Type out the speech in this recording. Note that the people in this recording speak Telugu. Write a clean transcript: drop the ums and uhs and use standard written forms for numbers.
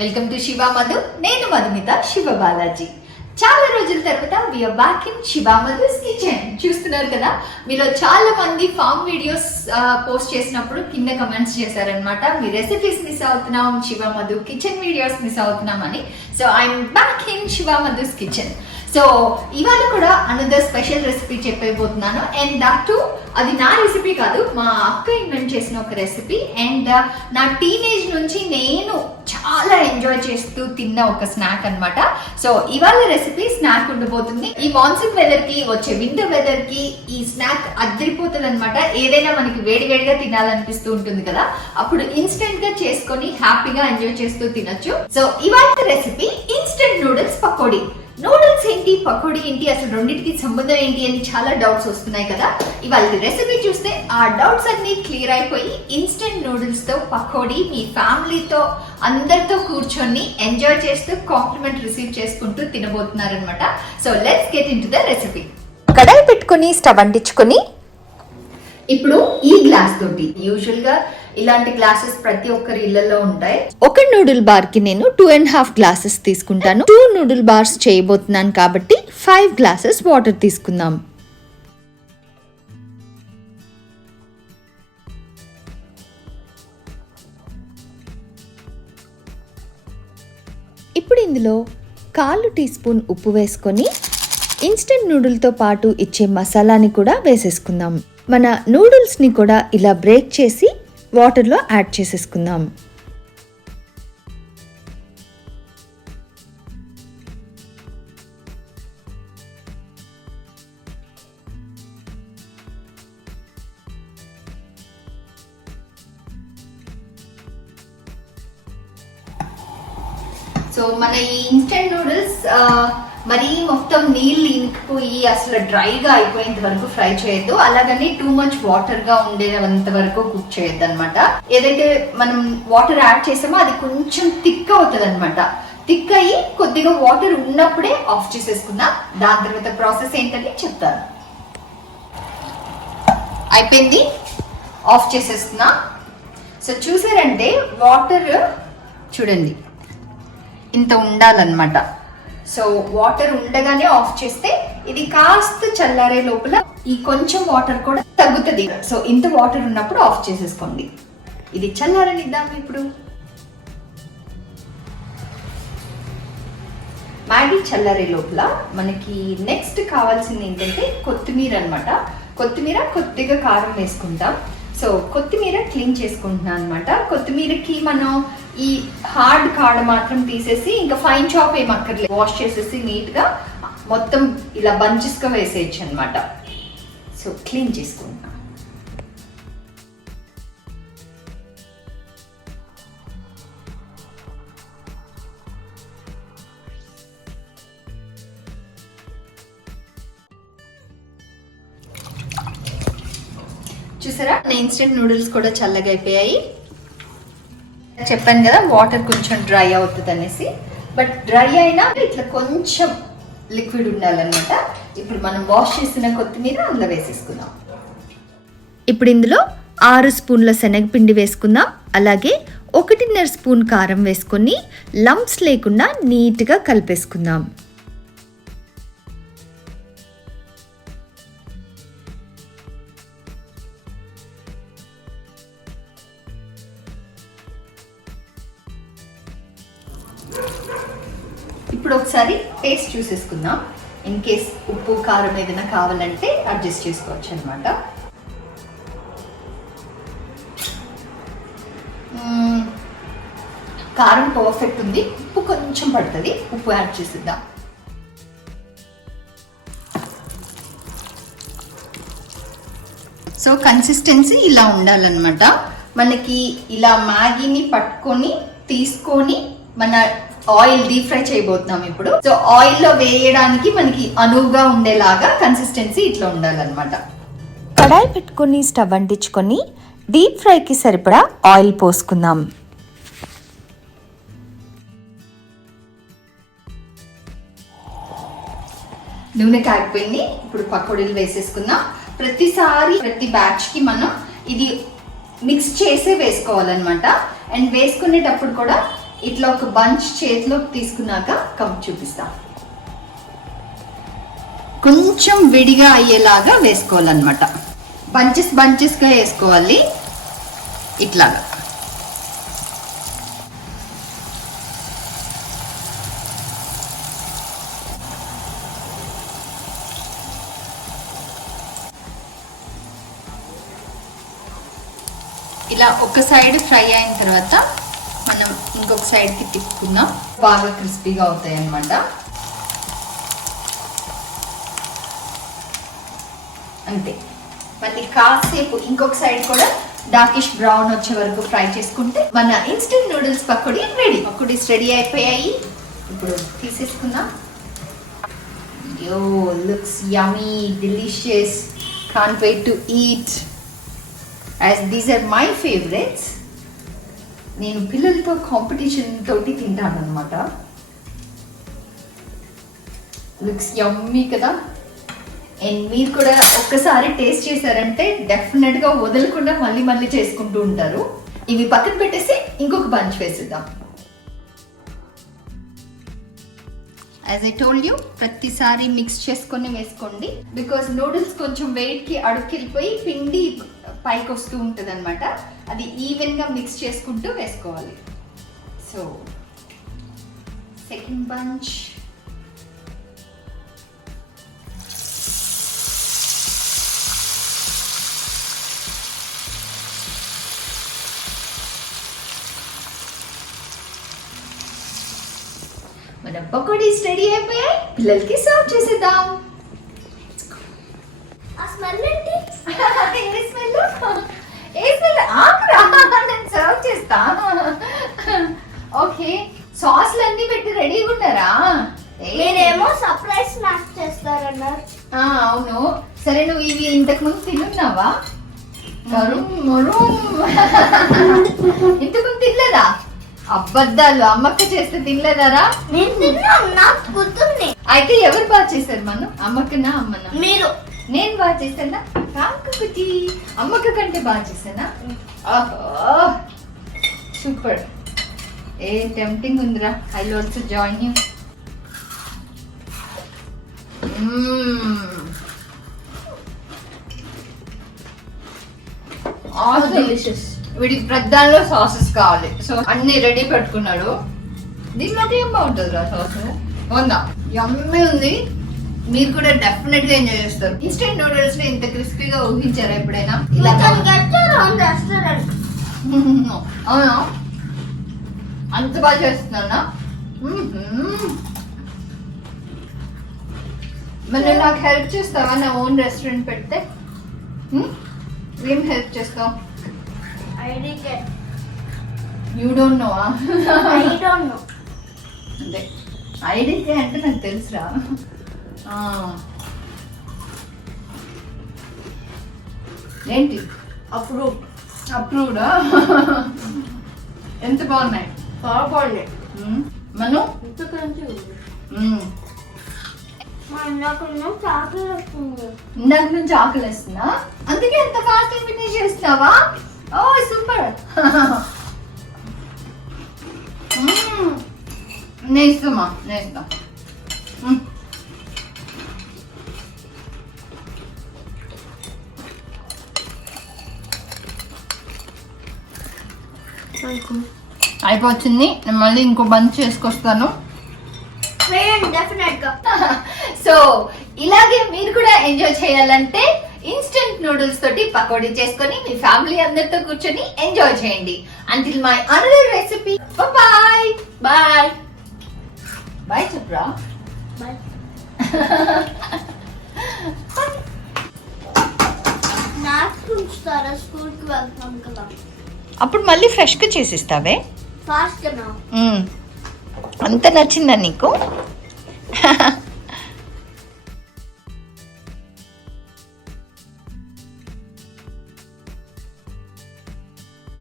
Welcome to SivaMadhu. నేను మధుమిత శివబాలాజీ. చాలా రోజుల తర్వాత we are back in SivaMadhu's kitchen. చూస్తున్నారు కదా, మీలో చాలా మంది ఫామ్ వీడియోస్ పోస్ట్ చేసినప్పుడు కింద కమెంట్స్ చేశారనమాట, మీ రెసిపీస్ మిస్ అవుతున్నాం, SivaMadhu కిచెన్ వీడియోస్ మిస్ అవుతున్నాం అని. So I'm back in SivaMadhu's kitchen. So ఇవాళ కూడా అనదర్ స్పెషల్ రెసిపీ చెప్పైపోతున్నాను. అండ్ దట్ టు అది నా రెసిపీ కాదు, మా అక్క ఇన్వెంట్ చేసిన ఒక రెసిపీ. అండ్ నా టీనేజ్ నుంచి నేను చాలా ఎంజాయ్ చేస్తూ తిన్న ఒక స్నాక్ అన్నమాట. సో ఇవాళ రెసిపీ స్నాక్ ఉండబోతుంది. ఈ మాన్సూన్ వెదర్ కి, వచ్చే వింటర్ వెదర్ కి ఈ స్నాక్ అద్దరిపోతుంది అనమాట. ఏదైనా మనకి వేడివేడిగా తినాలనిపిస్తూ ఉంటుంది కదా, అప్పుడు ఇన్స్టెంట్ గా చేసుకొని హ్యాపీగా ఎంజాయ్ చేస్తూ తినొచ్చు. సో ఇవాళ recipe instant noodles pakodi. Noodles ఏంటి, పకోడీ ఏంటి, అసలు రెండింటికి సంబంధం ఏంటి అని చాలా డౌట్స్ వస్తున్నాయి కదా. ఇవాళ రెసిపీ చూస్తే ఆ డౌట్స్ అన్ని క్లియర్ అయిపోయి ఇన్స్టెంట్ నూడిల్స్ తో పకోడీ మీ ఫ్యామిలీతో అందరితో కూర్చొని ఎంజాయ్ చేస్తూ కాంప్లిమెంట్ రిసీవ్ చేసుకుంటూ తినబోతున్నారనమాట. So let's get into the recipe. కడాయి పెట్టుకొని స్టవ్ అంటించుకొని ఇప్పుడు ఈ గ్లాస్ తోటి, యూజువల్ గా ఇలాంటి గ్లాసెస్ ప్రతి ఒక్కరి ఇళ్లలో ఉంటాయి. ఒక నూడిల్ బార్ కి నేను 2.5 గ్లాసెస్ తీసుకుంటాను. 2 నూడిల్ బార్స్ చేయబోతున్నాను కాబట్టి 5 గ్లాసెస్ వాటర్ తీసుకుందాం. ఇప్పుడు ఇందులో 1/4 టీ స్పూన్ ఉప్పు వేసుకొని ఇన్స్టెంట్ నూడిల్తో పాటు ఇచ్చే మసాలాని కూడా వేసేసుకుందాం. మన నూడిల్స్ని కూడా ఇలా బ్రేక్ చేసి వాటర్లో యాడ్ చేసేసుకుందాం. సో మన ఈ ఇన్స్టెంట్ నూడిల్స్ మరి మొత్తం నీళ్ళు ఇంకిపోయి అసలు డ్రైగా అయిపోయేంత వరకు ఫ్రై చేయొద్దు, అలాగని టూ మచ్ వాటర్ గా ఉండేంత వరకు కుక్ చేయొద్దు అనమాట. ఏదైతే మనం వాటర్ యాడ్ చేసామో అది కొంచెం థిక్ అవుతుంది అనమాట. థిక్ అయ్యి కొద్దిగా వాటర్ ఉన్నప్పుడే ఆఫ్ చేసేసుకుందాం. దాని తర్వాత ప్రాసెస్ ఏంటని చెప్తాను. అయిపోయింది, ఆఫ్ చేసేస్తున్నా. సో చూసారంటే వాటర్ చూడండి ఇంత ఉండాలన్నమాట. సో వాటర్ ఉండగానే ఆఫ్ చేస్తే ఇది కాస్త చల్లారే లోపల ఈ కొంచెం వాటర్ కూడా తగ్గుతుంది. సో ఇంత వాటర్ ఉన్నప్పుడు ఆఫ్ చేసేసుకోండి. ఇది చల్లారనిద్దాం. ఇప్పుడు మ్యాగీ చల్లారే లోపల మనకి నెక్స్ట్ కావాల్సింది ఏంటంటే కొత్తిమీర అనమాట. కొత్తిమీర, కొద్దిగా కారం వేసుకుంటాం. సో కొత్తిమీర క్లీన్ చేసుకుంటున్నాను అనమాట. కొత్తిమీరకి మనం ఈ హార్డ్ కాడ మాత్రం తీసేసి ఇంకా ఫైన్ చాప్ ఏమక్కర్లేదు, వాష్ చేసేసి నీట్గా మొత్తం ఇలా బంచెస్గా వేసేయచ్చు అనమాట. సో క్లీన్ చేసుకుంటున్నాను. చూసారా, ఇన్స్టెంట్ నూడిల్స్ కూడా చల్లగా అయిపోయాయి. చెప్పాను కదా వాటర్ కొంచెం డ్రై అవుతుంది అనేసి, బట్ డ్రై అయినా ఇట్లా కొంచెం లిక్విడ్ ఉండాలన్నమాట. ఇప్పుడు మనం వాష్ చేసిన కొత్తిమీర అందులో వేసేసుకుందాం. ఇప్పుడు ఇందులో 6 స్పూన్ల శనగపిండి వేసుకుందాం. అలాగే 1.5 స్పూన్ కారం వేసుకొని లంప్స్ లేకుండా నీట్గా కలిపేసుకుందాం. ఇప్పుడు ఒకసారి టేస్ట్ చూసేసుకుందాం. ఇన్ కేస్ ఉప్పు కారం ఏదైనా కావాలంటే అడ్జస్ట్ చేసుకోవచ్చు అనమాట. కారం పర్ఫెక్ట్ ఉంది, ఉప్పు కొంచెం పడుతుంది, ఉప్పు యాడ్ చేసిద్దాం. సో కన్సిస్టెన్సీ ఇలా ఉండాలన్నమాట. మనకి ఇలా మ్యాగీని పట్టుకొని తీసుకొని మన ఆయిల్ డీప్ ఫ్రై చేయబోతున్నాం ఇప్పుడు. సో ఆయిల్ లో వేయడానికి మనకి అనువుగా ఉండేలాగా కన్సిస్టెన్సీ ఇట్లా ఉండాలన్నమాట. కడాయి పెట్టుకొని స్టవ్ అంటించుకొని డీప్ ఫ్రైకి సరిపడా ఆయిల్ పోసుకుందాం. నూనె కాగిపోయింది. ఇప్పుడు పకోడీలు వేసేసుకుందాం. ప్రతిసారి ప్రతి బ్యాచ్ కి మనం ఇది మిక్స్ చేసే వేసుకోవాలన్నమాట. అండ్ వేసుకునేటప్పుడు కూడా ఇట్లా ఒక బంచ్ చేతిలోకి తీసుకున్నాక కప్ చూపిస్తా. కొంచెం విడిగా అయ్యేలాగా వేసుకోవాలన్నమాట. బంచెస్గా వేసుకోవాలి ఇట్లాగా. ఇలా ఒక సైడ్ ఫ్రై అయిన తర్వాత మనం ఇంకొక సైడ్కి తిప్పుకున్నాం, బాగా క్రిస్పీగా అవుతాయి అన్నమాట. అంతే. మళ్ళీ కాసేపు ఇంకొక సైడ్ కూడా డార్కిష్ బ్రౌన్ వచ్చే వరకు ఫ్రై చేసుకుంటే మన instant noodles pakodi ready. Pakodis ready అయిపోయాయి. ఇప్పుడు తీసేసుకుందాం. Yo, looks yummy, delicious, can't wait to eat. As these are my favourites. నేను పిల్లలతో కాంపిటీషన్ తోటి తింటాను అనమాట. లుక్స్ యమ్మీ కదా. అండ్ మీరు కూడా ఒక్కసారి టేస్ట్ చేశారంటే డెఫినెట్గా వదలకుండా మళ్ళీ చేసుకుంటూ ఉంటారు. ఇవి పక్కన పెట్టేసి ఇంకొక బంచ్ వేసేద్దాం. యాజ్ ఐ టోల్డ్ యూ, ప్రతిసారి మిక్స్ చేసుకొని వేసుకోండి. బికాస్ నూడిల్స్ కొంచెం వెయిట్కి అడుక్కెళ్ళిపోయి పిండి పైకి వస్తూ ఉంటుంది అనమాట. అది ఈవెన్గా మిక్స్ చేసుకుంటూ వేసుకోవాలి. So second bunch. మన పకోడీస్ రెడీ అయిపోయాయి. పిల్లలకి సర్వ్ చేసేద్దాం. ఆ స్మెల్ ఏంటి? ఏంటి స్మెల్? ఏ స్మెల్? ఆకురా, నేను సర్వ్ చేస్తా. ఓకే, సాస్లు అన్ని పెట్టి రెడీగా ఉన్నారా? మీరేమో సర్ప్రైజ్ స్నాక్స్ చేస్తారన్నారు. అవును. సరే, నువ్వు ఇవి ఇంతకు ముందు తిన్నావా? ఇంతకు తినలేదా? అబద్ధాలు. అమ్మక్క చేస్తే తినలేదారా? నేను తిన్నాను, నాకు గుర్తుంది. అయితే ఎవరు బాగా చేశారు? మనం అమ్మక్కనా అమ్మనా? మీరు. నేను బాగా చేశానా? కాకుటి అమ్మక్క కంటే బాగా చేశానా? సూపర్. ఏ టెంప్టింగ్ ఉందిరా. I will also join you. Delicious. వీడికి ప్రధానంలో సాసెస్ కావాలి. సో అన్ని రెడీ పెట్టుకున్నాడు. దీంట్లోకి ఏం బాగుంటుంది రా సాస్? బాగుందా? యమ్మీ ఉంది. మీరు కూడా డెఫినెట్ గా ఎంజాయ్ చేస్తారు. ఇన్స్టెంట్ నూడిల్స్ ని ఇంత క్రిస్పీగా ఊహించారా ఎప్పుడైనా? ఇలా రెస్టారెంట్. అవునా? అంత బాగా చేస్తున్నానా? మరి నాకు హెల్ప్ చేస్తావా నా ఓన్ రెస్టారెంట్ పెడితే? ఏం హెల్ప్ చేస్తావు? ID card. You don't know? I don't know. అదే ఐడి అంటే నాకు తెలుసురా. ఏంటి? అప్రూవ్డా? ఎంత బాగున్నాయి? బాగుంది. మను ఇందాక నుంచి ఆకలి వేస్తున్నా, అందుకే ఎంత ఫాస్ట్ ఫినిష్ చేస్తావా? ఓ సూపర్. నేస్తామా? నేస్తా. అయిపోతుంది. నేను మళ్ళీ ఇంకో బంచ్ చేసుకొస్తాను. సో ఇలాగే మీరు కూడా ఎంజాయ్ చేయాలంటే ఇన్స్టెంట్ నూడిల్స్ తోటి పకోడీ చేసుకొని మీ ఫ్యామిలీ అందరితో కూర్చొని ఎంజాయ్ చేయండి. Until my another recipe. Bye bye bye చెప్పురా. స్కూల్కి వెళ్తాం కదా, అప్పుడు మళ్ళీ ఫ్రెష్గా చేసిస్తావే. ఫాస్ట్ అంత నచ్చిందా నీకు?